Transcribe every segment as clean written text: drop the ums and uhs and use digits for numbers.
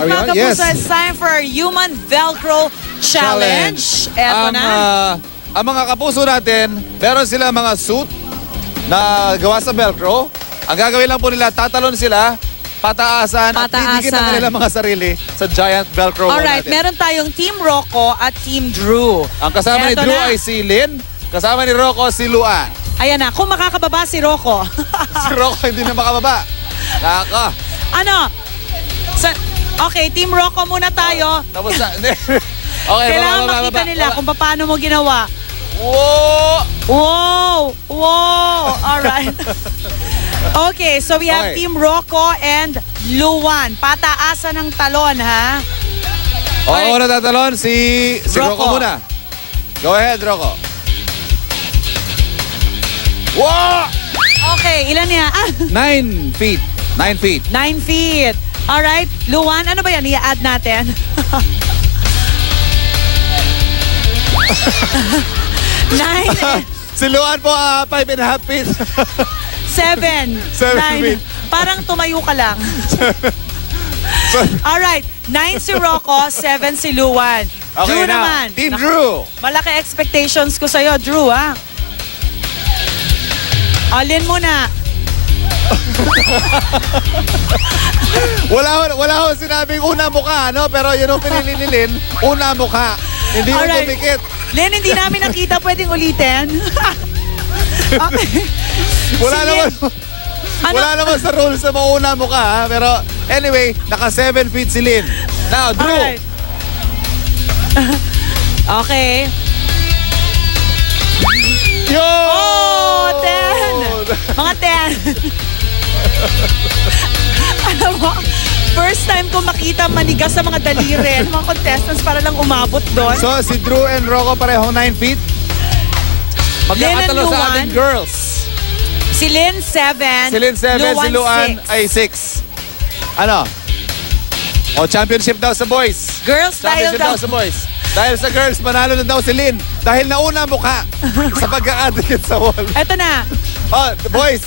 Alright, mga kapuso, it's time for our Human Velcro Challenge. Eto na. Ang mga kapuso natin, meron sila mga suit na gawa sa Velcro. Ang gagawin lang po nila, tatalon sila, pataasan. At didikit ang kanilang mga sarili sa giant Velcro. Alright, meron tayong Team Rocco at Team Drew. Ang kasama ni Drew ay si Lynn, kasama ni Rocco si Luan. Ayan na, kung makakababa si Rocco. Si Rocco hindi na makababa. Naka. Ano? Okay, Team Rocco muna tayo. Tapos na. Okay, kailangan makita nila kung paano mo ginawa. Wow! Wow! Wow! Alright. Okay, so we have Team Rocco and Luan. Pataasan ng talon, ha? Oo, natatalon si Rocco muna. Go ahead, Rocco. Wow! Okay, ilan niya? 9 feet. 9 feet. 9 feet. Alright, Luan, ano ba yan? I-add natin. Si Luan po, 5.5 feet. 7. 7 feet. Parang tumayo ka lang. Alright, 9 si Rocco, 7 si Luan. Okay, Drew now, naman. Team Drew. Malaki expectations ko sa'yo, Drew, ha? Alin muna. wala ko sinabing una mukha, no? Pero yun ang pinili ni Lynn, una mukha. Hindi mo dumikit. Lynn, hindi namin nakita. Pwedeng ulitin. Okay. Wala naman sa rules na mauna mukha, ha? Pero anyway, naka 7 feet si Lynn. Now, Drew. Alright. Okay. Yo! Oh, 10. Mga 10. Alam mo, first time ko makita manigas sa mga daliri ng mga contestants para lang umabot doon. So, si Drew and Rocco parehong 9 feet. Magkakatalo sa ating girls. Si Lynn, 7. Si Lynn, 7. Si Luan ay 6. Ano? O, championship daw sa boys. Girls style daw. Sa boys. Dahil sa girls, manalo na daw si Lynn. Dahil nauna mukha sa pagkakadikit sa wall. Eto na. Oh, the boys.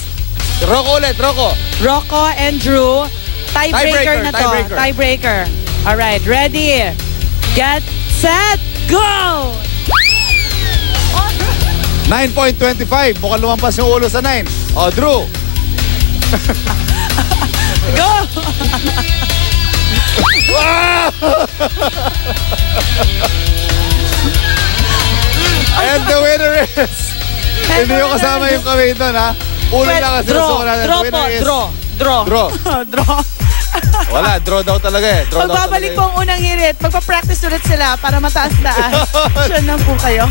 Rocco ulit, Rocco. Rocco and Drew. Tiebreaker na to. Tiebreaker. Alright, ready. Get, set, go! 9.25. Mukhang lumampas yung ulo sa 9. Oh, Drew. Go! And the winner is... Hindi yung kasama yung kamay doon, ha? Ulo lang kasi susuko natin. Draw. Wala, draw daw talaga eh. Magbabalik po ang unang hirit. Magpa-practice ulit sila para mataas-taas. Siya lang po kayo.